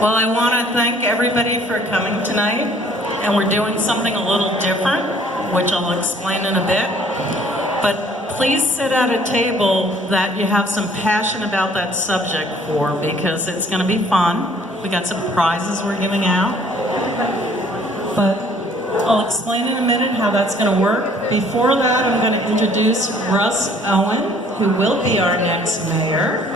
Well, I want to thank everybody for coming tonight, and we're doing something a little different, which I'll explain in a bit. But please sit at a table that you have some passion about that subject for, because it's going to be fun. We got some prizes we're giving out. But I'll explain in a minute how that's going to work. Before that, I'm going to introduce Russ Owen, who will be our next mayor.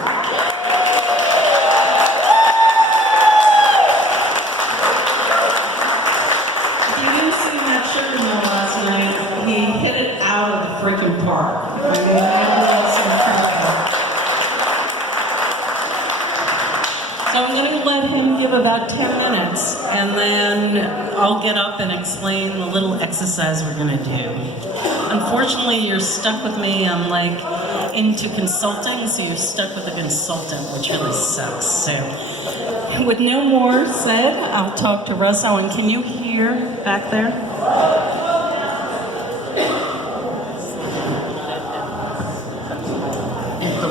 Freaking park. So I'm going to let him give about 10 minutes, and then I'll get up and explain the little exercise we're going to do. Unfortunately, you're stuck with me. I'm like into consulting, so you're stuck with a consultant, which really sucks. So with no more said, I'll talk to Russ Owen. Can you hear back there?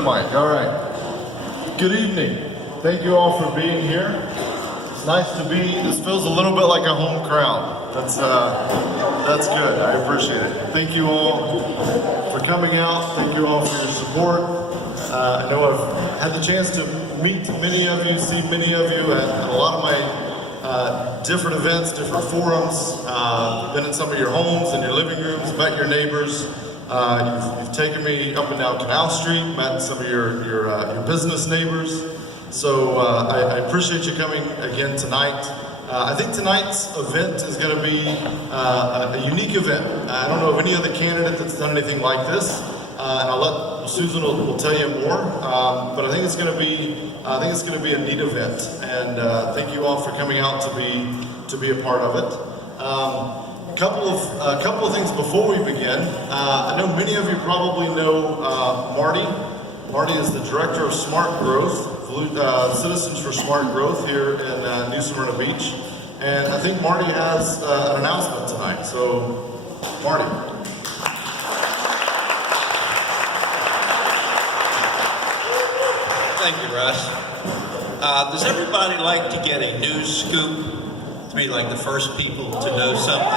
Mic. All right. Good evening. Thank you all for being here. It's nice to be. This feels a little bit like a home crowd. That's good. I appreciate it. Thank you all for coming out. Thank you all for your support. I know I've had the chance to meet many of you, see many of you at a lot of my different events, different forums. Been in some of your homes and your living rooms, met your neighbors. You've taken me up and down Canal Street, met some of your business neighbors. So I appreciate you coming again tonight. I think tonight's event is going to be a unique event. I don't know of any other candidate that's done anything like this, and I'll let Susan will tell you more. But I think it's going to be a neat event, and thank you all for coming out to be a part of it. A couple of things before we begin. I know many of you probably know Marty. Marty is the director of Smart Growth, Citizens for Smart Growth here in New Smyrna Beach. And I think Marty has an announcement tonight. So, Marty. Thank you, Russ. Does everybody like to get a news scoop? To be like the first people to know something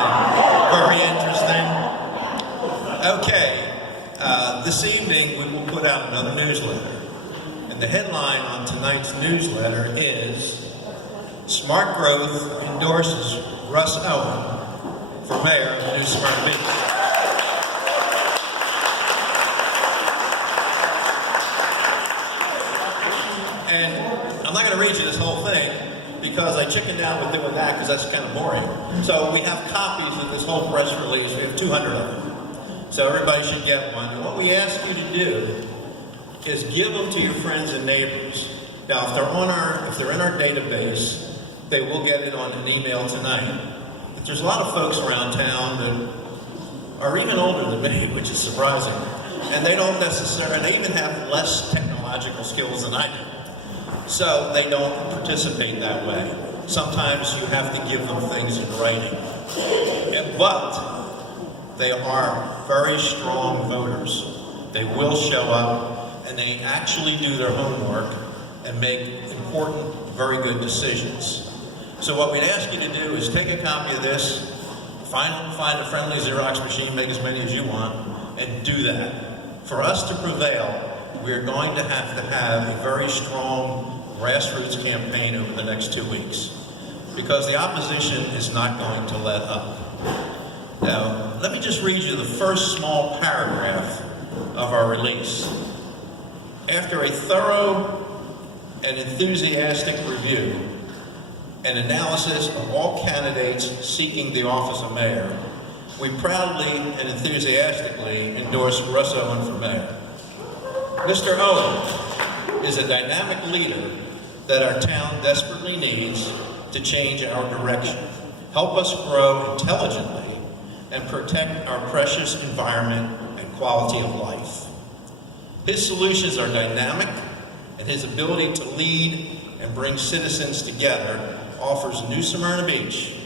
very interesting. Okay, this evening we will put out another newsletter. And the headline on tonight's newsletter is Smart Growth endorses Russ Owen for mayor of New Smyrna Beach. And I'm not going to read you this whole thing, because I chickened out with doing that because that's kind of boring. So we have copies of this whole press release. We have 200 of them. So everybody should get one. And what we ask you to do is give them to your friends and neighbors. Now, if they're in our database, they will get it on an email tonight. But there's a lot of folks around town that are even older than me, which is surprising. And they don't necessarily, they even have less technological skills than I do. So they don't participate that way. Sometimes you have to give them things in writing. But they are very strong voters. They will show up, and they actually do their homework and make important, very good decisions. So what we'd ask you to do is take a copy of this, find a friendly Xerox machine, make as many as you want, and do that. For us to prevail, we're going to have a very strong grassroots campaign over the next 2 weeks, because the opposition is not going to let up. Now, let me just read you the first small paragraph of our release. After a thorough and enthusiastic review and analysis of all candidates seeking the office of mayor, we proudly and enthusiastically endorse Russ Owen for mayor. Mr. Owen is a dynamic leader that our town desperately needs to change our direction, help us grow intelligently, and protect our precious environment and quality of life. His solutions are dynamic, and his ability to lead and bring citizens together offers New Smyrna Beach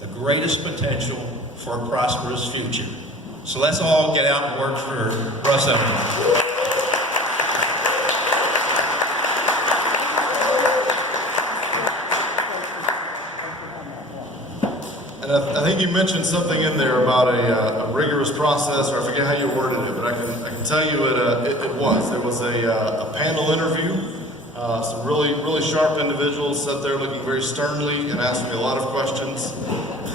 the greatest potential for a prosperous future. So let's all get out and work for Russ Owen. he mentioned something in there about a rigorous process, or I forget how you worded it, but I can tell you it was. There was a panel interview. Some really sharp individuals sat there looking very sternly and asked me a lot of questions.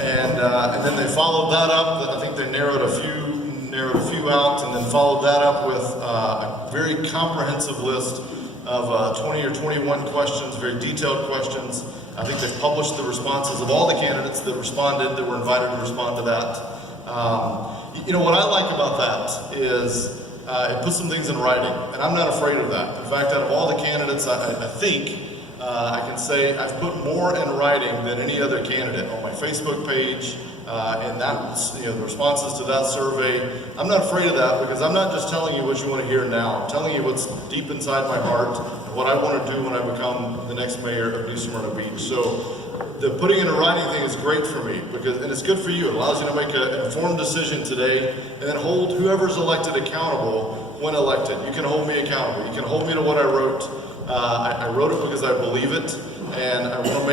And then they followed that up. I think they narrowed a few out, and then followed that up with a very comprehensive list of 20 or 21 questions, very detailed questions. I think they've published the responses of all the candidates that responded, that were invited to respond to that. You know, what I like about that is it puts some things in writing, and I'm not afraid of that. In fact, out of all the candidates, I think I can say I've put more in writing than any other candidate on my Facebook page, and that, you know, the responses to that survey. I'm not afraid of that because I'm not just telling you what you want to hear now. I'm telling you what's deep inside my heart and what I want to do when I become the next mayor of New Smyrna Beach. So the putting in a writing thing is great for me because, and it's good for you. It allows you to make an informed decision today and then hold whoever's elected accountable when elected. You can hold me accountable. You can hold me to what I wrote. I wrote it because I believe it, and I want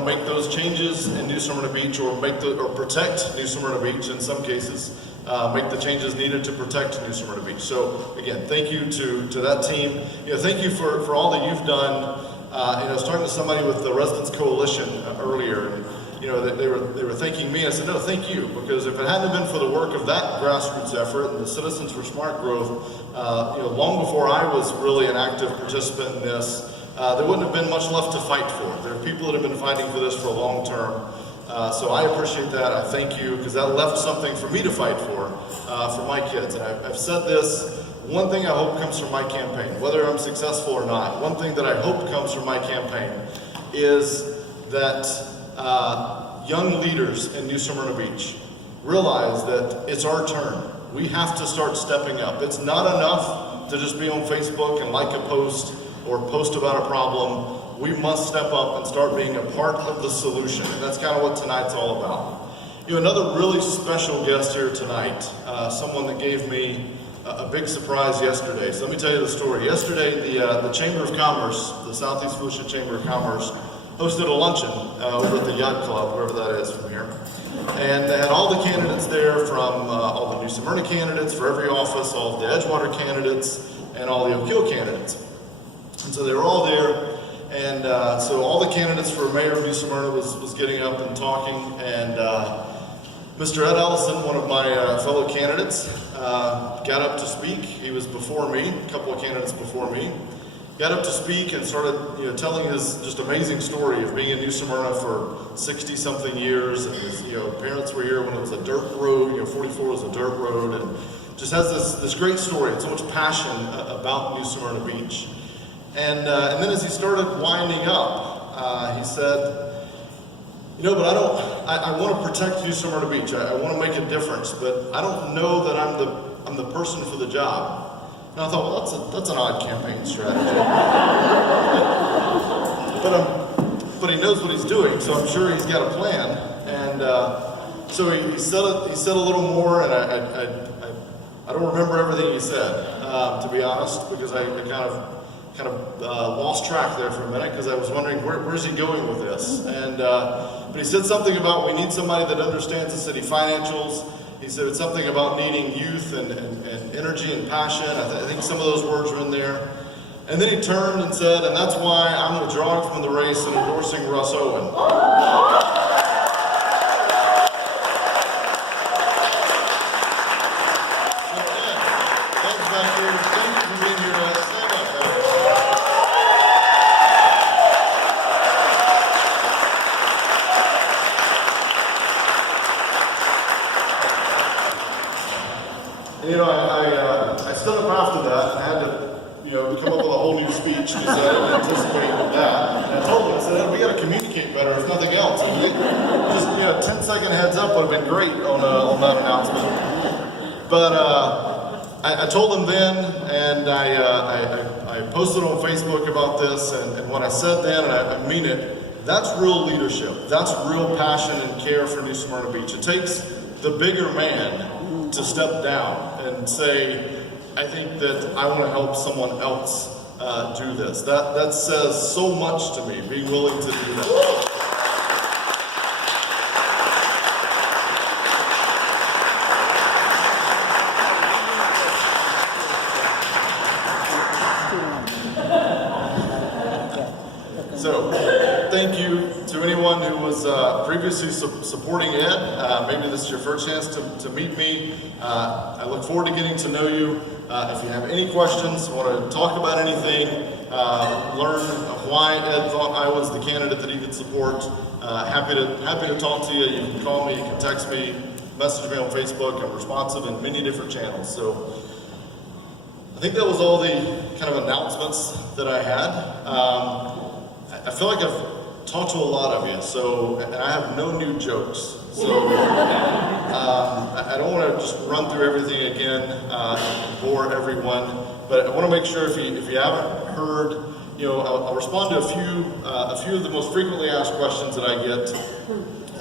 to make those changes in New Smyrna Beach, or protect New Smyrna Beach in some cases. Make the changes needed to protect New Smyrna Beach. So again, thank you to that team. You know, thank you for all that you've done. You know, I was talking to somebody with the Residents Coalition earlier, and you know, they were thanking me. I said, no, thank you, because if it hadn't been for the work of that grassroots effort and the Citizens for Smart Growth, you know, long before I was really an active participant in this, there wouldn't have been much left to fight for. There are people that have been fighting for this for a long term. So I appreciate that. I thank you, because that left something for me to fight for my kids. And I've said this. One thing I hope comes from my campaign, whether I'm successful or not, one thing that I hope comes from my campaign is that young leaders in New Smyrna Beach realize that it's our turn. We have to start stepping up. It's not enough to just be on Facebook and like a post or post about a problem. We must step up and start being a part of the solution. And that's kind of what tonight's all about. You know, another really special guest here tonight, someone that gave me a big surprise yesterday. So let me tell you the story. Yesterday, the Chamber of Commerce, the Southeast Volusia Chamber of Commerce, hosted a luncheon over at the Yacht Club, wherever that is from here. And they had all the candidates there, from all the New Smyrna candidates for every office, all of the Edgewater candidates, and all the Oak Hill candidates. And so they were all there. And so all the candidates for mayor of New Smyrna was getting up and talking. And Mr. Ed Ellison, one of my fellow candidates, got up to speak. He was before me, a couple of candidates before me. Got up to speak and started, you know, telling his just amazing story of being in New Smyrna for 60-something years, and his, you know, parents were here when it was a dirt road. You know, 44 was a dirt road, and just has this great story and so much passion about New Smyrna Beach. And then as he started winding up, he said, you know, but I want to protect New Smyrna Beach. I want to make a difference, but I don't know that I'm the person for the job. And I thought, well, that's an odd campaign strategy. but he knows what he's doing, so I'm sure he's got a plan. And so he said a little more, and I don't remember everything he said, to be honest, because I kind of lost track there for a minute, because I was wondering where's he going with this. And but he said something about we need somebody that understands the city financials. He said something about needing youth and energy and passion. I think some of those words were in there. And then he turned and said, and that's why I'm withdrawing from the race and endorsing Russ Owen. So again, thanks back here. Thank you for being here tonight. Stand up, guys. You know, I stood up after that and I had to, you know, come up with a whole new speech because I didn't anticipate that. And I told them, I said, we got to communicate better, if nothing else. And just, you know, 10-second heads up would have been great on that announcement. But I told them then, and I posted on Facebook about this, and what I said then, and I mean it, that's real leadership. That's real passion and care for New Smyrna Beach. It takes the bigger man to step down and say, I think that I want to help someone else do this. That says so much to me, being willing to do that. was previously supporting Ed. Maybe this is your first chance to meet me. I look forward to getting to know you. If you have any questions, want to talk about anything, learn why Ed thought I was the candidate that needed support, happy to talk to you. You can call me, you can text me, message me on Facebook. I'm responsive in many different channels. So I think that was all the kind of announcements that I had. I feel like I've talked to a lot of you, and I have no new jokes. So I don't want to just run through everything again, bore everyone, but I want to make sure if you haven't heard, I'll respond to a few of the most frequently asked questions that I get,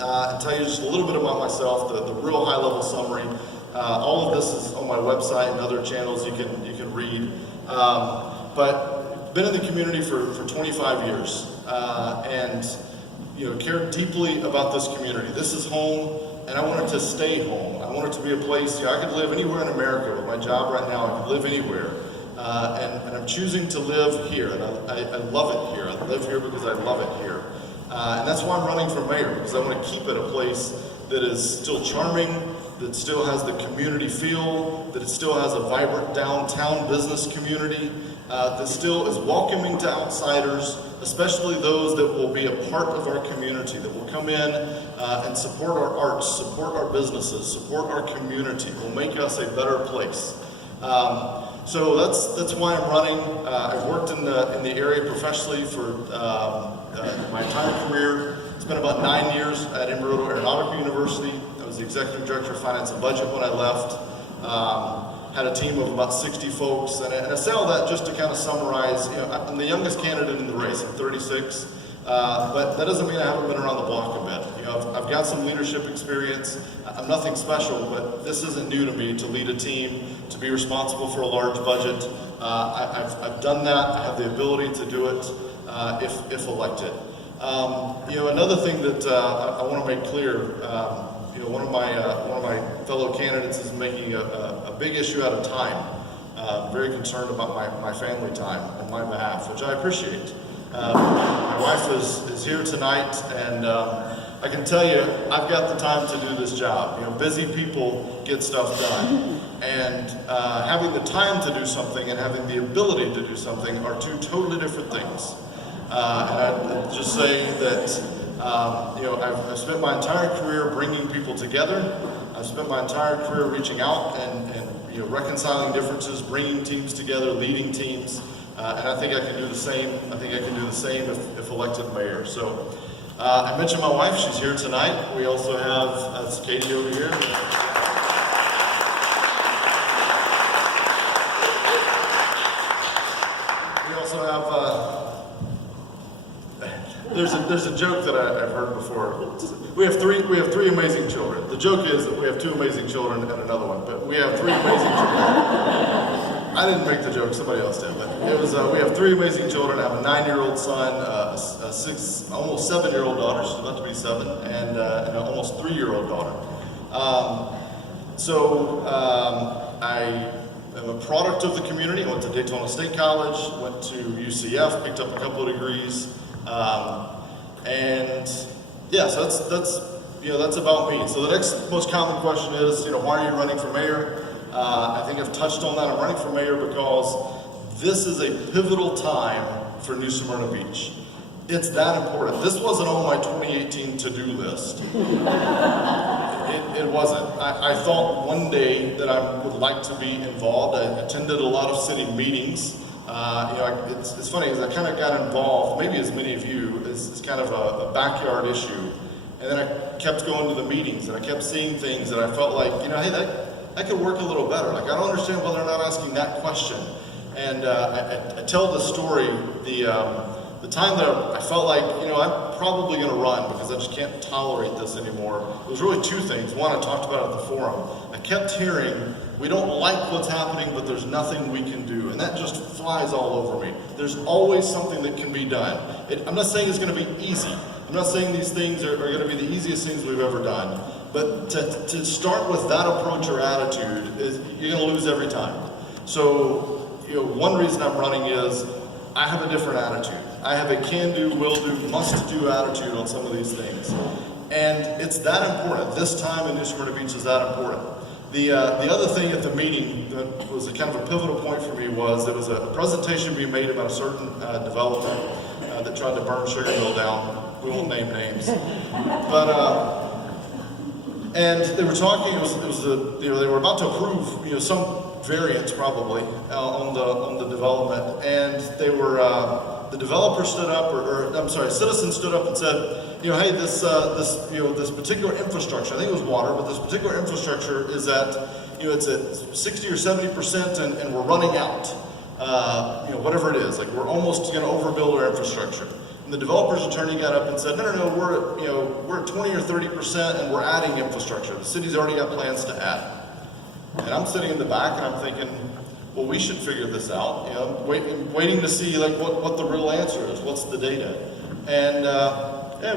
and tell you just a little bit about myself, the real high-level summary. All of this is on my website and other channels you can read. But been in the community for 25 years, and care deeply about this community. This is home, and I want it to stay home. I want it to be a place. I could live anywhere in America with my job right now. I could live anywhere, and I'm choosing to live here, and I love it here. I live here because I love it here, and that's why I'm running for mayor, because I want to keep it a place that is still charming, that still has the community feel, that it still has a vibrant downtown business community, that still is welcoming to outsiders, especially those that will be a part of our community, that will come in and support our arts, support our businesses, support our community, will make us a better place. So that's why I'm running. I've worked in the area professionally for my entire career. It's been about 9 years at Embry-Riddle Aeronautical University. I was the executive director of finance and budget when I left. Had a team of about 60 folks, and I say all that just to kind of summarize. I'm the youngest candidate in the race. I'm 36, but that doesn't mean I haven't been around the block a bit. I've got some leadership experience. I'm nothing special, but this isn't new to me to lead a team, to be responsible for a large budget. I've done that. I have the ability to do it if elected. Another thing that I want to make clear. One of my fellow candidates is making a big issue out of time. Very concerned about my family time on my behalf, which I appreciate. My wife is here tonight, and I can tell you, I've got the time to do this job. Busy people get stuff done, and having the time to do something and having the ability to do something are two totally different things. And I'd just say that. I've spent my entire career bringing people together. I've spent my entire career reaching out and reconciling differences, bringing teams together, leading teams, and I think I can do the same. I think I can do the same if elected mayor. So I mentioned my wife; she's here tonight. We also have that's Katie over here. We also have. There's a joke that I've heard before. We have three amazing children. The joke is that we have two amazing children and another one, but we have three amazing children. I didn't make the joke; somebody else did. But it was we have three amazing children. I have a 9-year-old son, a 6, almost 7-year-old daughter. She's about to be 7, and an almost 3-year-old daughter. I am a product of the community. I went to Daytona State College, went to UCF, picked up a couple of degrees. So that's about me. So the next most common question is, why are you running for mayor? I think I've touched on that. I'm running for mayor because this is a pivotal time for New Smyrna Beach. It's that important. This wasn't on my 2018 to-do list. It wasn't. I thought one day that I would like to be involved. I attended a lot of city meetings. It's funny because I kind of got involved, maybe as many of you, as kind of a backyard issue. And then I kept going to the meetings and I kept seeing things and I felt like, hey, that could work a little better. Like, I don't understand why they're not asking that question. And I tell the story, the time that I felt like, I'm probably going to run because I just can't tolerate this anymore. It was really two things. One, I talked about it at the forum. I kept hearing, we don't like what's happening, but there's nothing we can do. And that just flies all over me. There's always something that can be done. I'm not saying it's going to be easy. I'm not saying these things are going to be the easiest things we've ever done. But to start with that approach or attitude, you're going to lose every time. So, one reason I'm running is I have a different attitude. I have a can-do, will-do, must-do attitude on some of these things. And it's that important. This time in New Smyrna Beach is that important. The other thing at the meeting that was a kind of a pivotal point for me was there was a presentation being made about a certain developer that tried to burn Sugar Mill down. We won't name names. But, and they were talking, they were about to approve, some variance probably on the development, and they were, the developer stood up, a citizen stood up and said, hey, this particular infrastructure, I think it was water, but this particular infrastructure is at, it's at 60 or 70% and we're running out, whatever it is, like we're almost going to overbuild our infrastructure. And the developer's attorney got up and said, no, we're at 20 or 30% and we're adding infrastructure. The city's already got plans to add. And I'm sitting in the back and I'm thinking, well, we should figure this out, waiting to see like what the real answer is, what's the data. And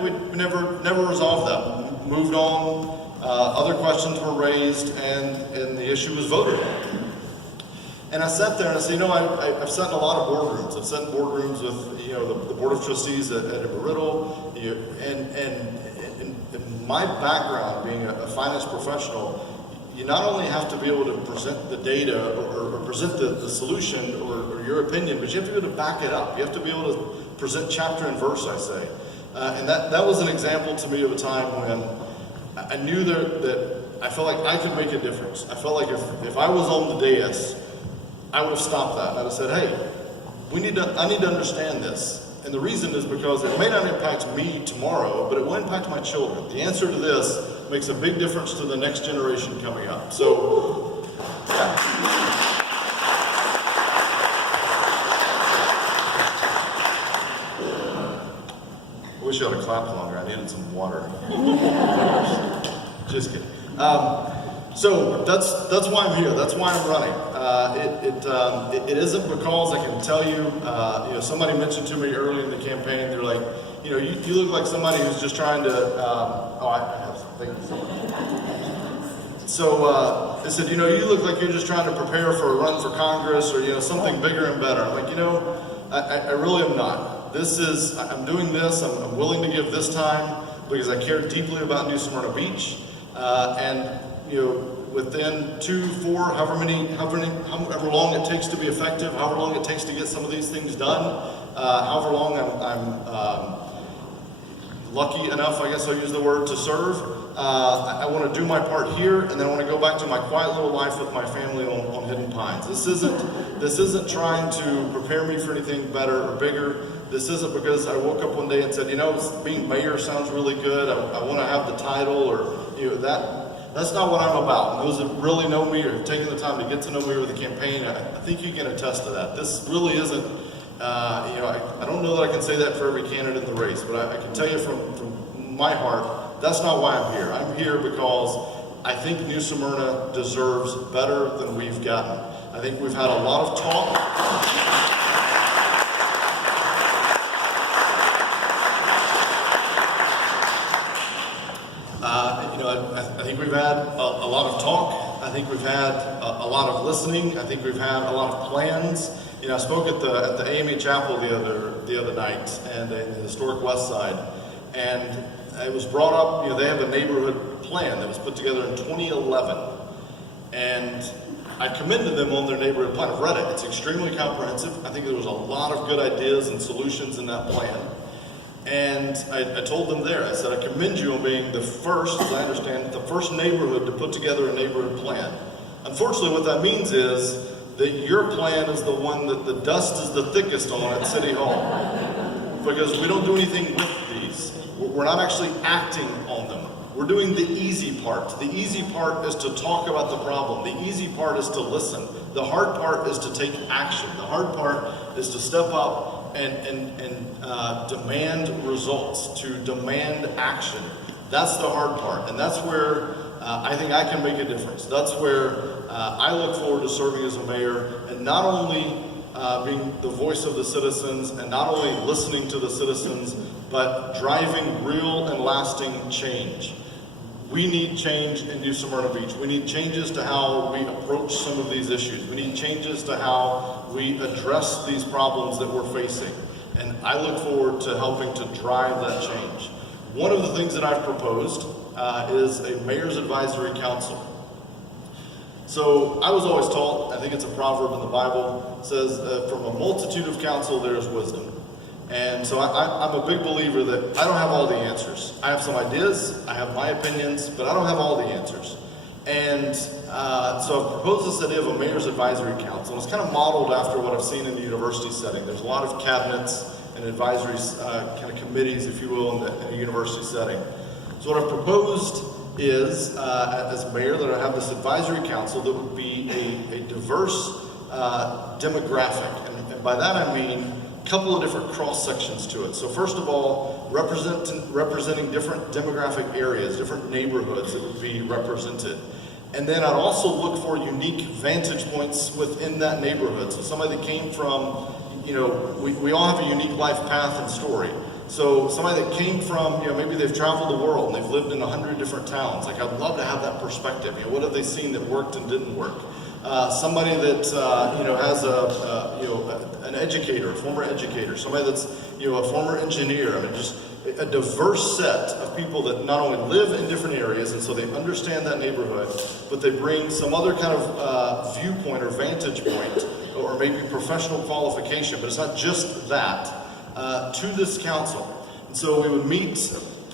we never resolved that. Moved on, other questions were raised, and the issue was voted on. And I sat there and I said, I've sat in a lot of boardrooms. I've sat in boardrooms with, the Board of Trustees at Embry-Riddle, and my background being a finance professional, you not only have to be able to present the data or present the solution or your opinion, but you have to be able to back it up. You have to be able to present chapter and verse, I say. And that was an example to me of a time when I knew that I felt like I could make a difference. I felt like if I was on the dais, I would have stopped that. And I'd have said, hey, I need to understand this. And the reason is because it may not impact me tomorrow, but it will impact my children. The answer to this makes a big difference to the next generation coming up. So, yeah. I wish you had a clap longer. I needed some water. Just kidding. So that's why I'm here. That's why I'm running. It isn't because I can tell you. Somebody mentioned to me early in the campaign. They're like, you look like somebody who's just trying to. Thank you so much. So they said, you look like you're just trying to prepare for a run for Congress or something bigger and better. I'm like, I really am not. I'm doing this. I'm willing to give this time because I care deeply about New Smyrna Beach, and within 2, 4, however long it takes to be effective, however long it takes to get some of these things done, however long I'm lucky enough, I guess I'll use the word, to serve. I want to do my part here, and then I want to go back to my quiet little life with my family on Hidden Pines. This isn't trying to prepare me for anything better or bigger. This isn't because I woke up one day and said, being mayor sounds really good. I want to have the title or that. That's not what I'm about. Those that really know me or have taken the time to get to know me over the campaign, I think you can attest to that. This really isn't, I don't know that I can say that for every candidate in the race, but I can tell you from my heart, that's not why I'm here. I'm here because I think New Smyrna deserves better than we've gotten. I think we've had a lot of talk. I think we've had a lot of talk. I think we've had a lot of listening. I think we've had a lot of plans. I spoke at the AME Chapel the other night and in the historic West Side, and it was brought up. They have a neighborhood plan that was put together in 2011, and I commended them on their neighborhood plan. I've read it. It's extremely comprehensive. I think there was a lot of good ideas and solutions in that plan. And I told them there, I said, I commend you on being the first, as I understand it, the first neighborhood to put together a neighborhood plan. Unfortunately, what that means is that your plan is the one that the dust is the thickest on at City Hall. Because we don't do anything with these. We're not actually acting on them. We're doing the easy part. The easy part is to talk about the problem. The easy part is to listen. The hard part is to take action. The hard part is to step up and demand results, to demand action. That's the hard part, and that's where I think I can make a difference. That's where I look forward to serving as a mayor, and not only being the voice of the citizens, and not only listening to the citizens, but driving real and lasting change. we need change in New Smyrna Beach. We need changes to how we approach some of these issues. We need changes to how we address these problems that we're facing. And I look forward to helping to drive that change. One of the things that I've proposed is a Mayor's Advisory Council. So I was always taught, I think it's a proverb in the Bible, it says, from a multitude of counsel there is wisdom. And so I'm a big believer that I don't have all the answers. I have some ideas, I have my opinions, but I don't have all the answers. And so I've proposed this idea of a Mayor's Advisory Council. It's kind of modeled after what I've seen in the university setting. There's a lot of cabinets and advisory kind of committees, if you will, in a university setting. So what I've proposed is, as mayor, that I have this advisory council that would be a diverse demographic. And by that I mean a couple of different cross sections to it. So first of all, representing different demographic areas, different neighborhoods that would be represented. And then I'd also look for unique vantage points within that neighborhood. So somebody that came from, you know, we all have a unique life path and story. So somebody that came from, you know, maybe they've traveled the world and they've lived in 100 different towns. Like, I'd love to have that perspective. You know, what have they seen that worked and didn't work? Somebody that, you know, has an educator, a former educator. Somebody that's, you know, a former engineer. I mean, just a diverse set of people that not only live in different areas, and so they understand that neighborhood, but they bring some other kind of viewpoint or vantage point, or maybe professional qualification, but it's not just that, to this council. And so we would meet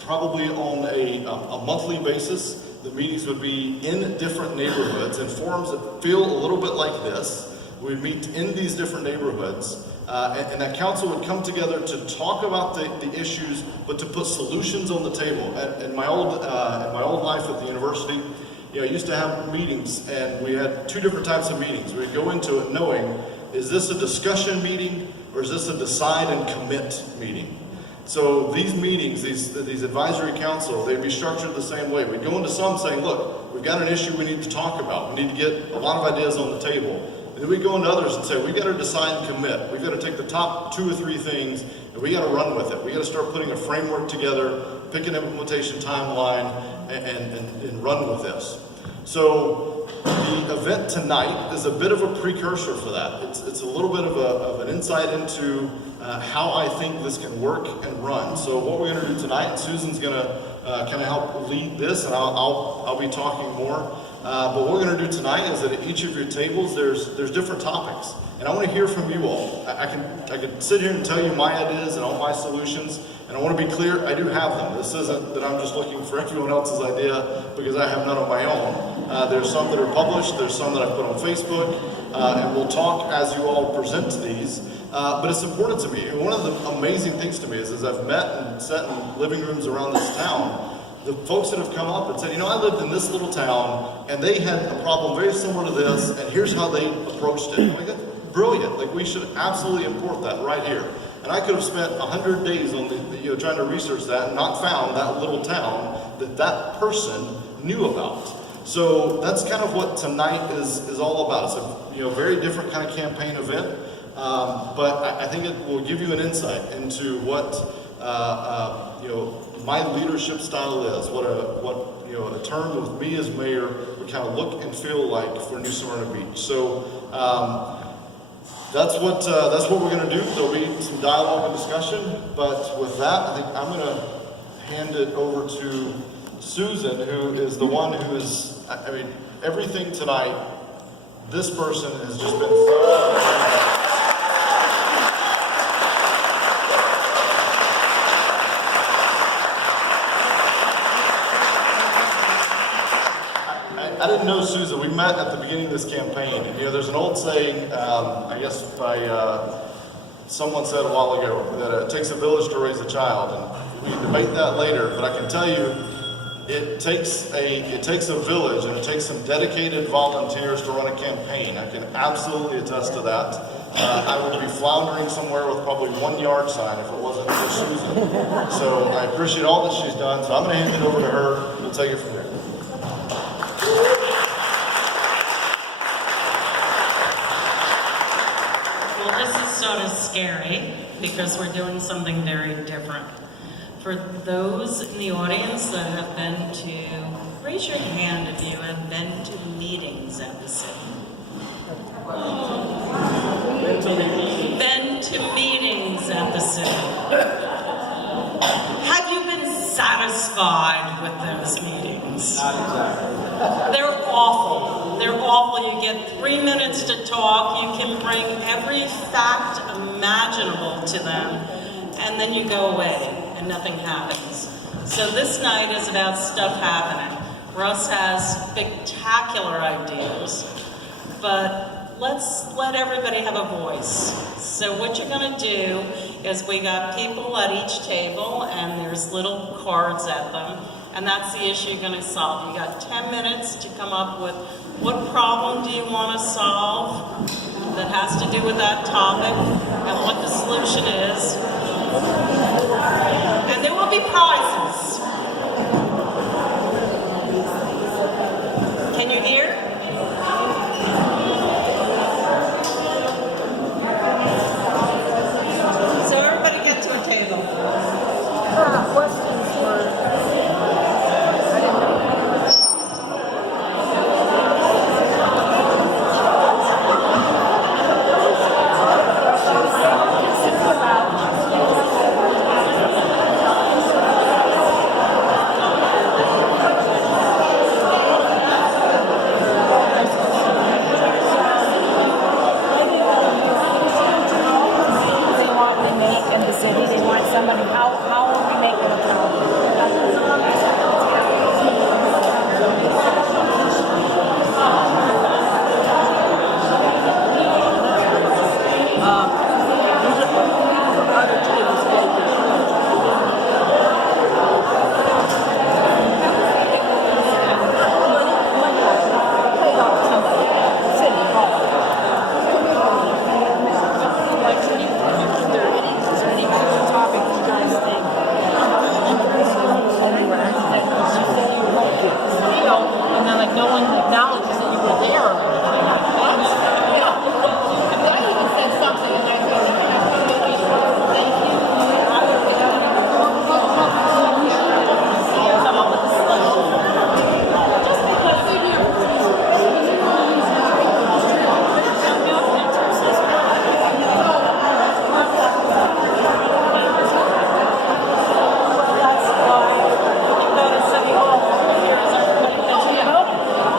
probably on a monthly basis. The meetings would be in different neighborhoods in forums that feel a little bit like this. We'd meet in these different neighborhoods, and that council would come together to talk about the issues, but to put solutions on the table. In my old life at the university, you know, I used to have meetings, and we had two different types of meetings. We'd go into it knowing, is this a discussion meeting, or is this a decide and commit meeting? So these meetings, these advisory council, they'd be structured the same way. We'd go into some saying, look, we've got an issue we need to talk about. We need to get a lot of ideas on the table. And then we go into others and say, we got to decide and commit. We've got to take the top 2 or 3 things, and we got to run with it. We got to start putting a framework together, pick an implementation timeline, and run with this. So the event tonight is a bit of a precursor for that. It's a little bit of an insight into how I think this can work and run. So what we're going to do tonight, and Susan's going to kind of help lead this, and I'll be talking more. But what we're going to do tonight is that at each of your tables, there's different topics, and I want to hear from you all. I can sit here and tell you my ideas and all my solutions, and I want to be clear, I do have them. This isn't that I'm just looking for everyone else's idea because I have none of my own. There's some that are published, there's some that I put on Facebook, and we'll talk as you all present these. But it's important to me. And one of the amazing things to me is, as I've met and sat in living rooms around this town, the folks that have come up and said, you know, I lived in this little town, and they had a problem very similar to this, and here's how they approached it. I'm like, that's brilliant. Like, we should absolutely import that right here. And I could have spent 100 days on trying to research that and not found that little town that person knew about. So that's kind of what tonight is all about. It's a very different kind of campaign event, but I think it will give you an insight into what my leadership style is, what a term with me as mayor would kind of look and feel like for New Smyrna Beach. So that's what we're going to do. There'll be some dialogue and discussion, but with that, I think I'm going to hand it over to Susan, who is the one who is, I mean, everything tonight, this person has just been I didn't know Susan. We met at the beginning of this campaign. And, there's an old saying, I guess by someone said a while ago, that it takes a village to raise a child. And we can debate that later, but I can tell you, it takes a village, and it takes some dedicated volunteers to run a campaign. I can absolutely attest to that. I would be floundering somewhere with probably 1 yard sign if it wasn't for Susan. So I appreciate all that she's done. So I'm going to hand it over to her. We'll take it from there. Well, this is sort of scary because we're doing something very different. For those in the audience that have been to Raise your hand if you have been to meetings at the city. Been to meetings at the city. Have you been satisfied with those meetings? They're awful. They're awful. You get 3 minutes to talk. You can bring every fact imaginable to them, and then you go away, and nothing happens. So this night is about stuff happening. Russ has spectacular ideas, but let's let everybody have a voice. So what you're going to do is we got people at each table, and there's little cards at them, and that's the issue you're going to solve. You got 10 minutes to come up with what problem do you want to solve that has to do with that topic, and what the solution is. And there will be prizes. Can you hear? So everybody get to a table. Questions for... They want to make in the city, they want somebody, how are we making a problem?